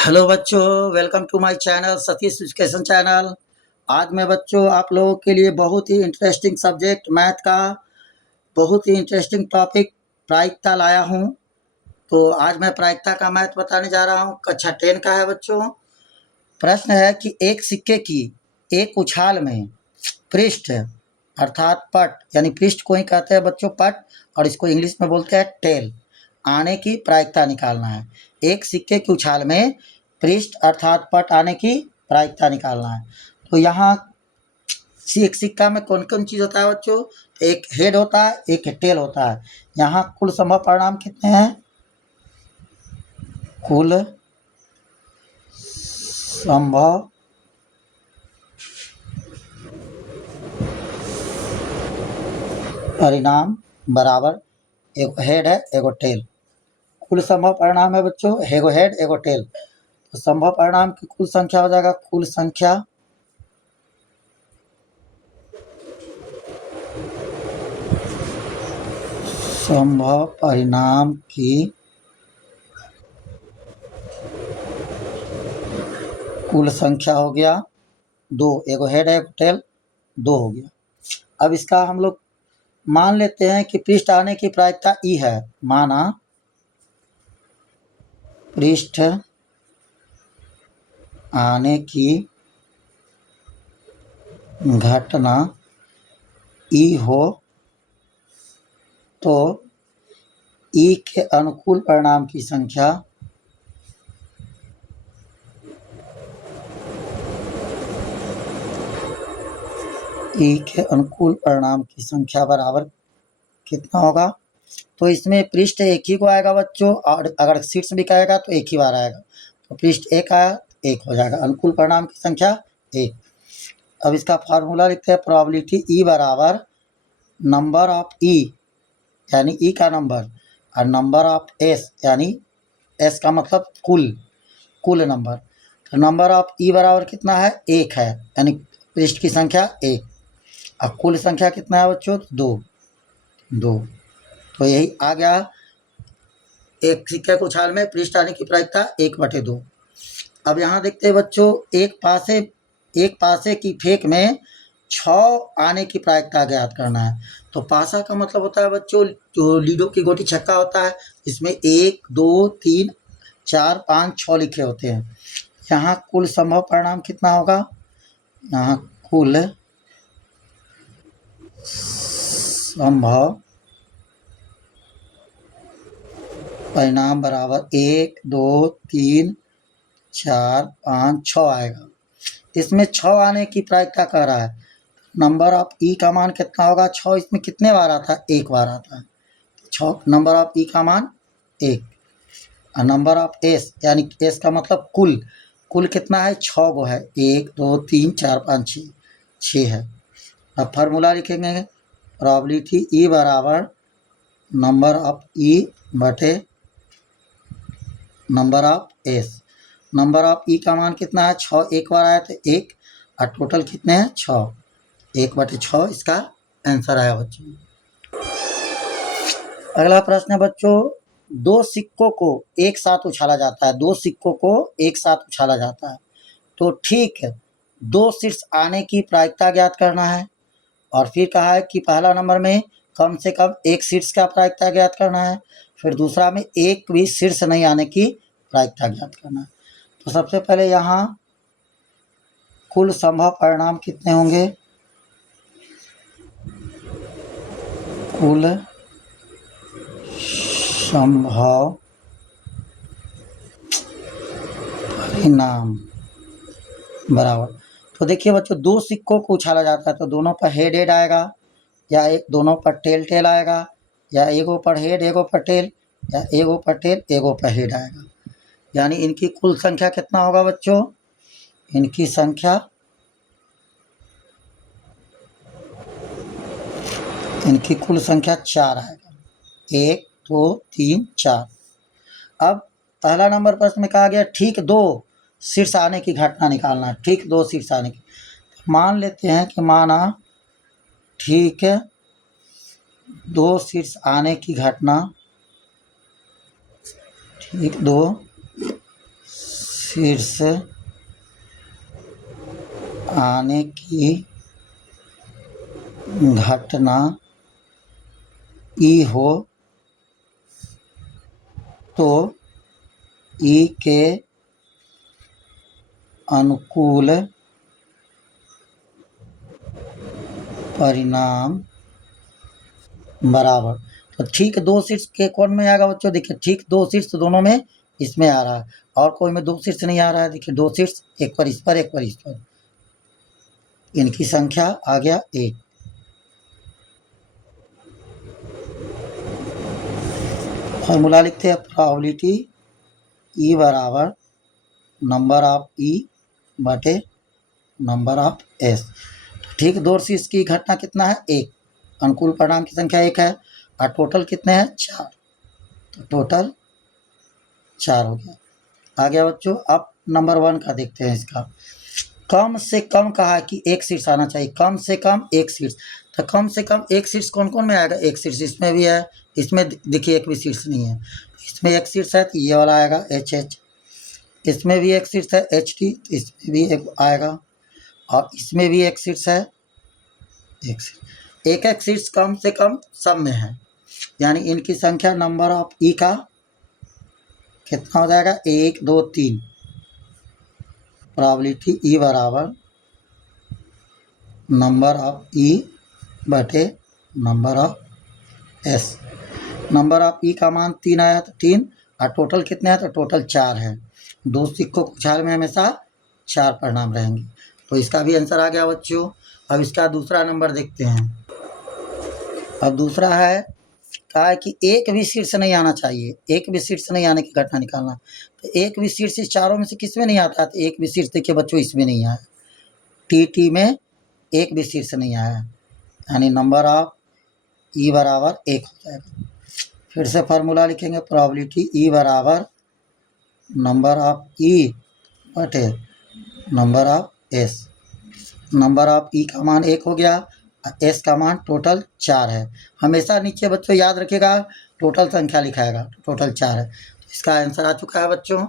Hello बच्चों, welcome to my channel Satish education channel. आज मैं बच्चों आप लोगों के लिए बहुत ही इंटरेस्टिंग सब्जेक्ट मैथ का बहुत ही इंटरेस्टिंग टॉपिक प्रायिकता लाया हूं। तो आज मैं प्रायिकता का मैथ बताने जा रहा हूं। कक्षा 10 का है बच्चों। प्रश्न है कि एक सिक्के की एक उछाल में पृष्ठ अर्थात पट, यानी पृष्ठ को ही कहते हैं बच्चों पट, और इसको इंग्लिश में बोलते हैं टेल, आने की प्रायिकता निकालना है। एक सिक्के की उछाल में पृष्ठ अर्थात पट आने की प्रायिकता निकालना है। तो यहाँ एक सिक्का में कौन कौन चीज़ होता है बच्चों? एक हेड होता है, एक टेल होता है। यहाँ कुल संभव परिणाम कितने हैं? कुल संभव परिणाम बराबर एगो हेड है एगो टेल। कुल संभव परिणाम है बच्चों एगो हेड एगो टेल। तो संभव परिणाम की कुल संख्या हो जाएगा कुल संख्या संभव परिणाम की कुल संख्या हो गया 2, एगो हेड है एगो टेल, 2 हो गया। अब इसका हम लोग मान लेते हैं कि पृष्ठ आने की प्रायिकता ई है। माना पृष्ठ आने की घटना ई हो तो ई के अनुकूल परिणाम की संख्या ई के अनुकूल परिणाम की संख्या बराबर कितना होगा? तो इसमें पृष्ठ एक ही को आएगा बच्चों, और अगर शीर्ष भी कहेगा तो एक ही बार आएगा। तो पृष्ठ एक आया, एक हो जाएगा। अनुकूल परिणाम की संख्या 1। अब इसका फार्मूला लिखते हैं। प्रोबेबिलिटी ई बराबर नंबर ऑफ ई, यानी ई का नंबर, और नंबर ऑफ एस, यानी एस का मतलब कुल नंबर। तो नंबर ऑफ ई बराबर कितना है? 1 है, यानी पृष्ठ की संख्या 1। और कुल संख्या कितना है बच्चों? 2। तो यही आ गया। एक सिक्के की उछाल में पृष्ठ आने की प्रायिकता 1/2। अब यहाँ देखते हैं बच्चों, एक पासे की फेंक में 6 आने की प्रायिकता ज्ञात करना है। तो पासा का मतलब होता है बच्चों जो लीडो की गोटी छक्का होता है, इसमें 1 2 3 4 5 6 लिखे होते हैं। यहाँ कुल संभव परिणाम कितना होगा? यहाँ कुल संभव परिणाम बराबर 1 2 3 4 5 6 आएगा। इसमें 6 आने की प्रायिकता कह रहा है। नंबर ऑफ ई का मान कितना होगा? 6 इसमें कितने बार आता है? 1 बार आता है। 6 नंबर ऑफ ई का मान 1। और नंबर ऑफ एस, यानी एस का मतलब कुल कितना है? 6 गो है। 1 2 3 4 5 6, 6 है। अब फार्मूला लिखेंगे। प्रोबेबिलिटी ई बराबर नंबर ऑफ ई बटे number of S. Number of E का मान कितना है? 6 एक बार आया तो 1, और टोटल कितने हैं? 6। 1/6 इसका आंसर आया बच्चों। अगला प्रश्न है बच्चों, दो सिक्कों को एक साथ उछाला जाता है। दो सिक्कों को एक साथ उछाला जाता है, तो ठीक है, 2 शीर्ष आने की प्रायिकता ज्ञात करना है। और फिर कहा है कि पहला नंबर में कम से कम एक शीर्ष का प्रायिकता ज्ञात करना है। फिर दूसरा में एक भी शीर्ष नहीं आने की प्रायिकता ज्ञात करना है। तो सबसे पहले यहाँ कुल संभव परिणाम कितने होंगे? कुल संभव परिणाम बराबर, तो देखिए बच्चों, 2 सिक्कों को उछाला जाता है तो दोनों पर हेड आएगा, या एक दोनों पर टेल आएगा, या एगो पर हेड एगो पर टेल, या एगो पर टेल एगो पर हेड आएगा। यानी इनकी कुल संख्या कितना होगा बच्चों? इनकी कुल संख्या 4 आएगा। 1 2 3 4। अब पहला नंबर प्रश्न में कहा गया ठीक 2 शीर्ष आने की घटना निकालना है। ठीक 2 शीर्ष आने की, मान लेते हैं कि माना ठीक 2 शीर्ष आने की घटना, ठीक 2 शीर्ष आने की घटना ई हो तो ई के अनुकूल परिणाम बराबर। तो ठीक दो शीर्ष के कौन में आएगा बच्चों? देखिए ठीक दो शीर्ष दोनों में इसमें आ रहा है, और कोई में दो शीर्ष नहीं आ रहा है। देखिए दो शीर्ष, एक पर इस पर, एक पर इस पर, इनकी संख्या आ गया 1। फॉर्मूला लिखते हैं, प्रोबेबिलिटी ई बराबर नंबर ऑफ ई बटे नंबर ऑफ एस। ठीक दो शीर्ष की घटना कितना है? 1। अनुकूल परिणाम की संख्या 1 है, और टोटल कितने हैं? 4। तो टोटल 4 हो गया। आ गया बच्चों। अब नंबर 1 का देखते हैं। इसका कम से कम कहा है कि एक शीर्ष आना चाहिए, कम से कम एक शीर्ष। तो कम से कम एक शीर्ष कौन कौन में आएगा? एक शीर्ष इसमें भी है, इसमें देखिए एक भी शीर्ष नहीं है। इसमें एक शीर्ष है तो ये वाला आएगा HH। इसमें भी एक शीर्ष है HT, तो इसमें भी एक आएगा, और इसमें भी एक शीर्ष है, एक शीर्ष। एक एक शीर्ष कम से कम सब में है, यानी इनकी संख्या नंबर ऑफ ई का कितना हो जाएगा? 1 2 3। प्रोबेबिलिटी ई बराबर नंबर ऑफ ई बटे number of S. Number of E का मान 3 आया तो 3, और टोटल कितने हैं? तो टोटल 4 है। दो सिक्कों की उछाल में हमेशा 4 परिणाम रहेंगे। तो इसका भी आंसर आ गया बच्चों। अब इसका दूसरा नंबर देखते हैं। अब दूसरा है, कहा है कि एक भी शीर्ष नहीं आना चाहिए, एक भी शीर्ष नहीं आने की घटना निकालना। तो एक भी शीर्ष इस चारों में से किस में नहीं आता है? तो एक भी शीर्ष देखिए बच्चों इसमें नहीं आया, टी में एक भी शीर्ष नहीं आया, यानी नंबर ऑफ ई बराबर 1 हो जाएगा। फिर से फार्मूला लिखेंगे, प्रोबेबिलिटी ई बराबर नंबर ऑफ ई बटे number of S. Number of E का मान 1 हो गया, एस का मान टोटल 4 है। हमेशा नीचे बच्चों याद रखिएगा टोटल संख्या लिखाएगा, टोटल 4 है। तो इसका आंसर आ चुका है बच्चों।